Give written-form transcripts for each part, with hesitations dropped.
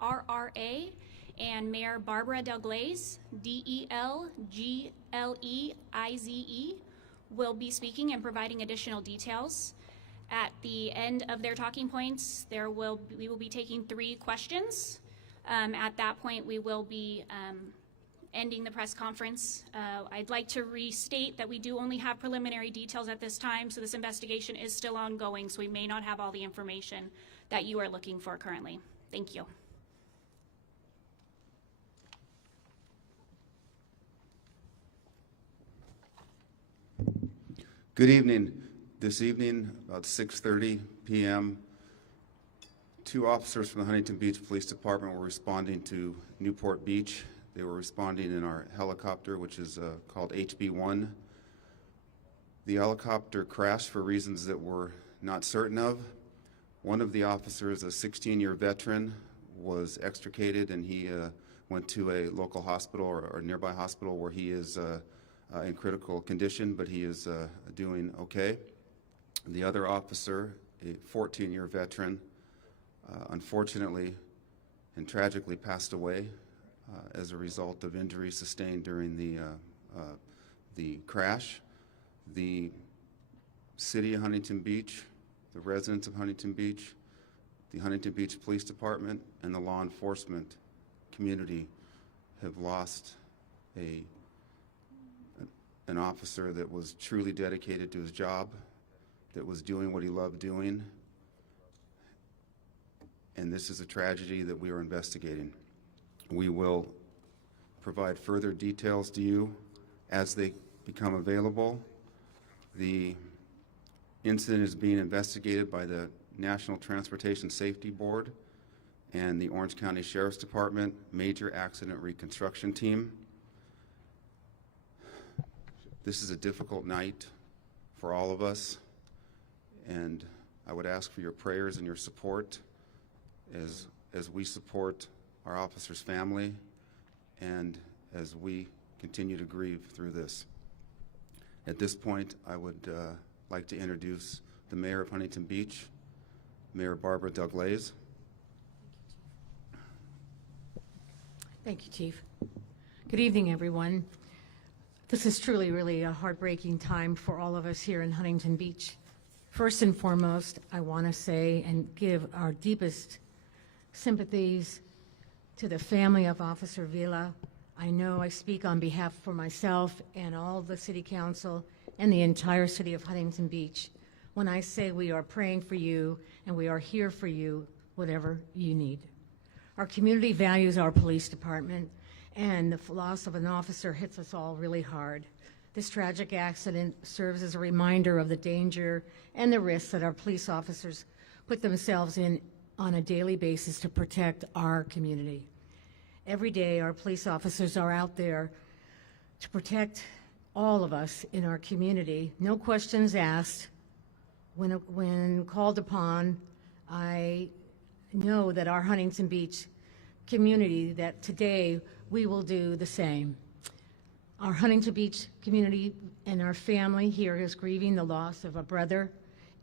RRA, and Mayor Barbara Delgleize, DELGLEIZE, will be speaking and providing additional details. At the end of their talking points, we will be taking 3 questions. At that point, we will be ending the press conference. I'd like to restate that we do only have preliminary details at this time, so this investigation is still ongoing, so we may not have all the information that you are looking for currently. Thank you. Good evening. This evening, about 6:30 p.m., 2 officers from the Huntington Beach Police Department were responding to Newport Beach. They were responding in our helicopter, which is called HB-1. The helicopter crashed for reasons that we're not certain of. One of the officers, a 16-year veteran, was extricated, and he went to a local hospital or nearby hospital where he is in critical condition, but he is doing okay. The other officer, a 14-year veteran, unfortunately and tragically passed away as a result of injuries sustained during the crash. The city of Huntington Beach, the residents of Huntington Beach, the Huntington Beach Police Department, and the law enforcement community have lost an officer that was truly dedicated to his job, that was doing what he loved doing, and this is a tragedy that we are investigating. We will provide further details to you as they become available. The incident is being investigated by the National Transportation Safety Board and the Orange County Sheriff's Department Major Accident Reconstruction Team. This is a difficult night for all of us, and I would ask for your prayers and your support as we support our officer's family and as we continue to grieve through this. At this point, I would like to introduce the Mayor of Huntington Beach, Mayor Barbara Delgleize. Thank you, Chief. Good evening, everyone. This is truly, really a heartbreaking time for all of us here in Huntington Beach. First and foremost, I want to say and give our deepest sympathies to the family of Officer Vila. I know I speak on behalf for myself and all the City Council and the entire city of Huntington Beach when I say we are praying for you and we are here for you, whatever you need. Our community values our police department, and the loss of an officer hits us all really hard. This tragic accident serves as a reminder of the danger and the risks that our police officers put themselves in on a daily basis to protect our community. Every day, our police officers are out there to protect all of us in our community. No questions asked. When called upon, I know that our Huntington Beach community, that today we will do the same. Our Huntington Beach community and our family here is grieving the loss of a brother,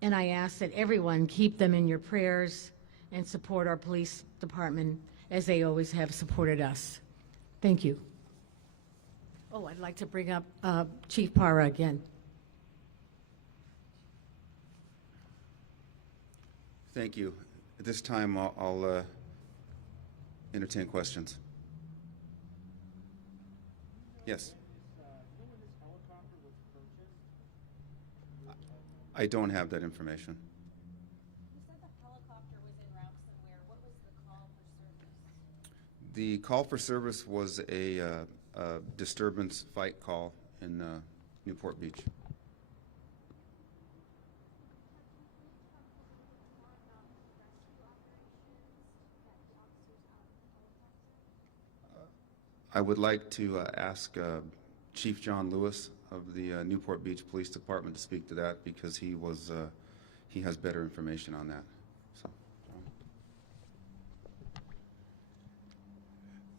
and I ask that everyone keep them in your prayers and support our police department as they always have supported us. Thank you. Oh, I'd like to bring up Chief Parra again. Thank you. At this time, I'll entertain questions. Yes. I don't have that information. You said the helicopter was en route somewhere. What was the call for service? The call for service was a disturbance fight call in Newport Beach. I would like to ask Chief John Lewis of the Newport Beach Police Department to speak to that, because he has better information on that. So,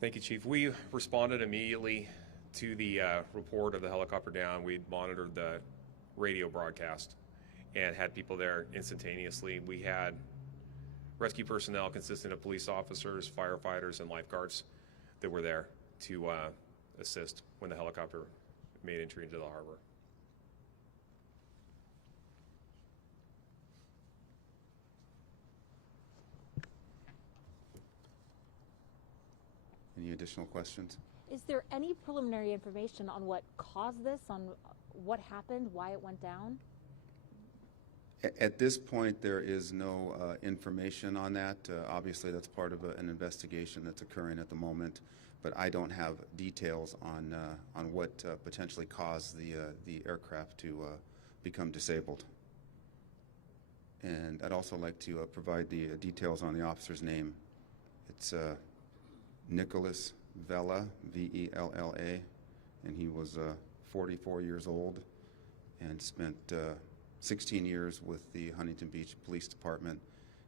Thank you, Chief. We responded immediately to the report of the helicopter down. We monitored the radio broadcast and had people there instantaneously. We had rescue personnel consisting of police officers, firefighters, and lifeguards that were there to assist when the helicopter made entry into the harbor. Any additional questions? Is there any preliminary information on what caused this, on what happened, why it went down? At this point, there is no information on that. Obviously, that's part of an investigation that's occurring at the moment, but I don't have details on what potentially caused the aircraft to become disabled. And I'd also like to provide the details on the officer's name. It's Nicholas Vella, V-E-L-L-A, and he was 44 years old and spent 16 years with the Huntington Beach Police Department.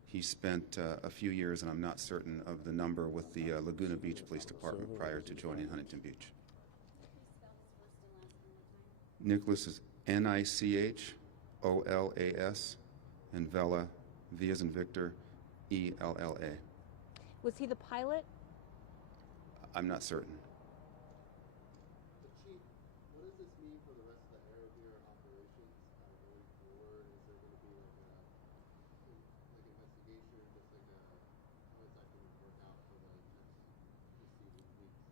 He spent a few years, and I'm not certain of the number, with the Laguna Beach Police Department prior to joining Huntington Beach. Nicholas is Nicholas, and Vella, V as in Victor, E-L-L-A. Was he the pilot? I'm not certain. Chief, what does this mean for the rest of the air here operations going forward? Is there going to be like investigation, just like how is that going to work out for the next preceding weeks?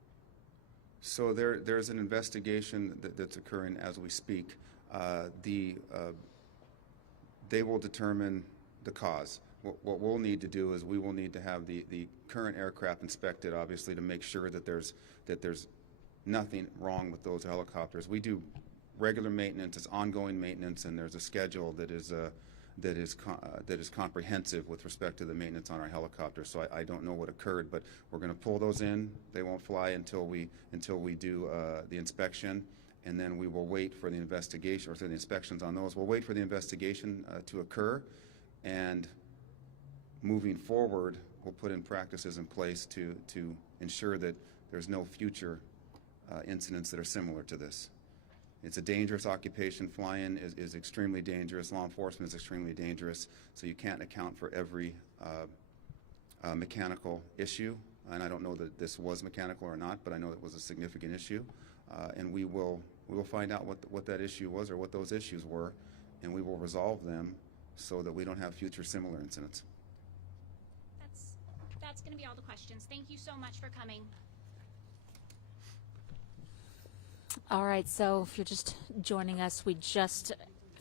So there's an investigation that's occurring as we speak. They will determine the cause. What we'll need to do is we will need to have the current aircraft inspected, obviously, to make sure that there's nothing wrong with those helicopters. We do regular maintenance, it's ongoing maintenance, and there's a schedule that is comprehensive with respect to the maintenance on our helicopters. So I don't know what occurred, but we're going to pull those in. They won't fly until we do the inspection, and then we will wait for the investigation, or the inspections on those. We'll wait for the investigation to occur, and moving forward, we'll put in practices in place to ensure that there's no future incidents that are similar to this. It's a dangerous occupation. Flying is extremely dangerous. Law enforcement is extremely dangerous, so you can't account for every mechanical issue. And I don't know that this was mechanical or not, but I know it was a significant issue. And we will find out what that issue was, or what those issues were, and we will resolve them so that we don't have future similar incidents. That's going to be all the questions. Thank you so much for coming. All right, so if you're just joining us, we just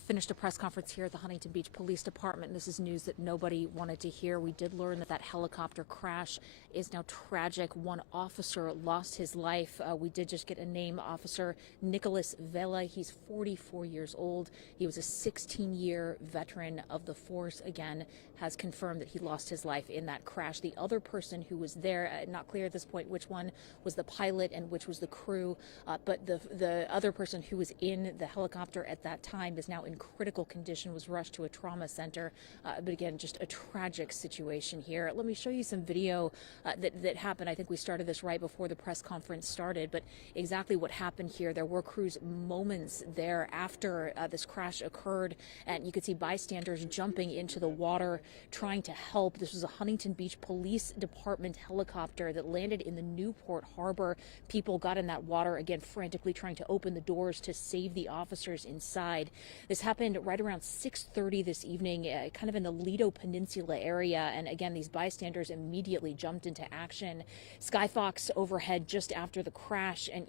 finished a press conference here at the Huntington Beach Police Department. This is news that nobody wanted to hear. We did learn that helicopter crash is now tragic. One officer lost his life. We did just get a name, Officer Nicholas Vella. He's 44 years old. He was a 16-year veteran of the force. Again, has confirmed that he lost his life in that crash. The other person who was there, not clear at this point which one was the pilot and which was the crew, but the other person who was in the helicopter at that time is now in critical condition, was rushed to a trauma center. But again, just a tragic situation here. Let me show you some video that happened. I think we started this right before the press conference started, but exactly what happened here. There were crews moments there after this crash occurred, and you could see bystanders jumping into the water trying to help. This was a Huntington Beach Police Department helicopter that landed in the Newport Harbor. People got in that water, again, frantically trying to open the doors to save the officers inside. This happened right around 6:30 this evening, kind of in the Lido Peninsula area. And again, these bystanders immediately jumped into action. Skyfox overhead just after the crash, and